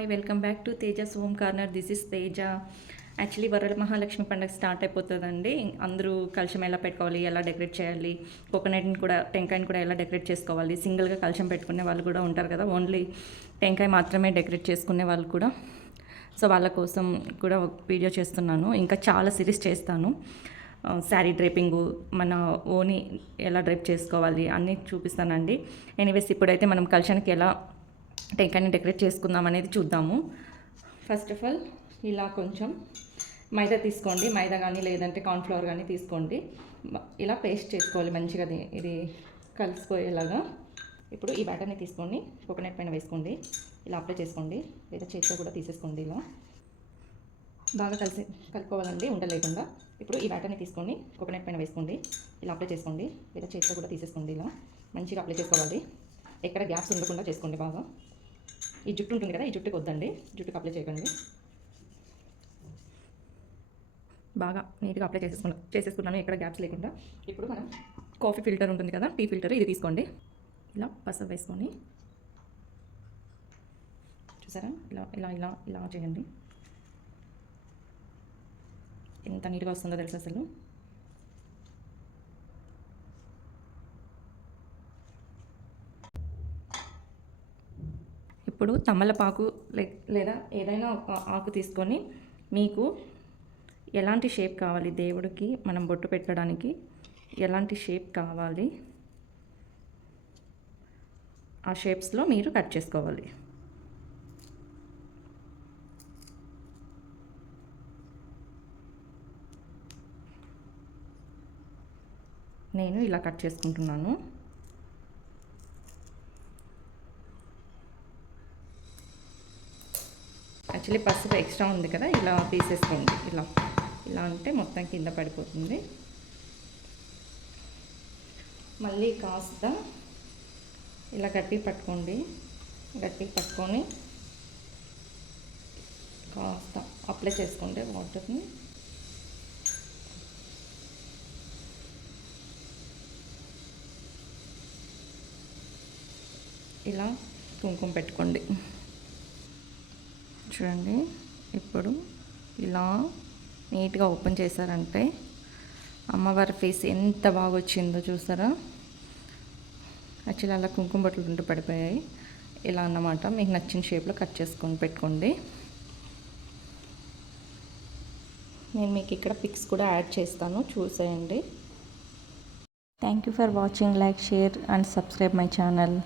Hi welcome back to Tejas home corner. This is Teja. Actually వరల మహాలక్ష్మి పండుగ start అయిపోతుందండి. అందరూ కలశం ఎలా పెట్టుకోవాలి, ఎలా డెకరేట్ చేయాలి, కోకోనట్ని కూడా టెంకాయని కూడా ఎలా డెకరేట్ చేసుకోవాలి. సింగిల్గా కలశం పెట్టుకునే వాళ్ళు కూడా ఉంటారు కదా, ఓన్లీ టెంకాయ మాత్రమే డెకరేట్ చేసుకునే వాళ్ళు కూడా. సో వాళ్ళ కోసం కూడా ఒక వీడియో చేస్తున్నాను. ఇంకా చాలా సిరీస్ చేస్తాను. శారీ డ్రేపింగు, మన ఓని ఎలా డ్రేప్ చేసుకోవాలి అన్నీ చూపిస్తానండి. ఎనీవేస్ ఇప్పుడైతే మనం కలశానికి ఎలా టెంకాయని డెకరేట్ చేసుకుందాం అనేది చూద్దాము. ఫస్ట్ ఆఫ్ ఆల్ ఇలా కొంచెం మైదా తీసుకోండి. మైదా కానీ లేదంటే కార్న్ఫ్లవర్ కానీ తీసుకోండి. ఇలా పేస్ట్ చేసుకోవాలి మంచిగా, ఇది కలిసిపోయేలాగా. ఇప్పుడు ఈ బ్యాటర్ని తీసుకొని కోకోనట్ పైన వేసుకోండి. ఇలా అప్లై చేసుకోండి, లేదా చేతితో కూడా తీసేసుకోండి. ఇలా బాగా కలుపుకోవాలండి, ఉండలేకుండా. ఇప్పుడు ఈ బ్యాటర్ని తీసుకొని కోకోనట్ పైన వేసుకోండి. ఇలా అప్లై చేసుకోండి, లేదా చేతితో కూడా తీసేసుకోండి. ఇలా మంచిగా అప్లై చేసుకోవాలి. ఎక్కడ గ్యాప్స్ ఉండకుండా చేసుకోండి బాగా. ఈ జుట్టు ఉంటుంది కదా, ఈ జుట్టుకి వద్దండి, జుట్టుకి అప్లై చేయకండి. బాగా నీట్గా అప్లై చేసేసుకున్నాను, ఎక్కడ గ్యాప్స్ లేకుండా. ఇప్పుడు మనం కాఫీ ఫిల్టర్ ఉంటుంది కదా, టీ ఫిల్టర్, ఇది తీసుకోండి. ఇలా పసుపు వేసుకొని చూసారా, ఇలా ఇలా ఇలా ఇలా చేయండి. ఎంత నీట్గా వస్తుందో తెలుసు అసలు. ఇప్పుడు తమలపాకు లేదా ఏదైనా ఒక ఆకు తీసుకొని మీకు ఎలాంటి షేప్ కావాలి, దేవుడికి మనం బొట్టు పెట్టడానికి ఎలాంటి షేప్ కావాలి, ఆ షేప్స్లో మీరు కట్ చేసుకోవాలి. నేను ఇలా కట్ చేసుకుంటున్నాను. యాక్చువల్లీ పసుపు ఎక్స్ట్రా ఉంది కదా, ఇలా తీసేసుకోండి. ఇలా ఇలా అంటే మొత్తం కింద పడిపోతుంది. మళ్ళీ కాస్త ఇలా గట్టిగా పట్టుకోండి. గట్టిగా పట్టుకొని కాస్త అప్లై చేసుకోండి వాటర్ని. ఇలా కుంకుమ పెట్టుకోండి. చూడండి, ఇప్పుడు ఇలా నీట్గా ఓపెన్ చేశారంటే అమ్మవారి ఫేస్ ఎంత బాగా వచ్చిందో చూసారా. యాక్చువల్లీ అలా కుంకుమ బొట్లు ఉంటూ పడిపోయాయి. ఇలా అన్నమాట. మీకు నచ్చిన షేప్లో కట్ చేసుకొని పెట్టుకోండి. నేను మీకు ఇక్కడ పిక్స్ కూడా యాడ్ చేస్తాను, చూసేయండి. Thank you for watching. Like, share and subscribe my channel.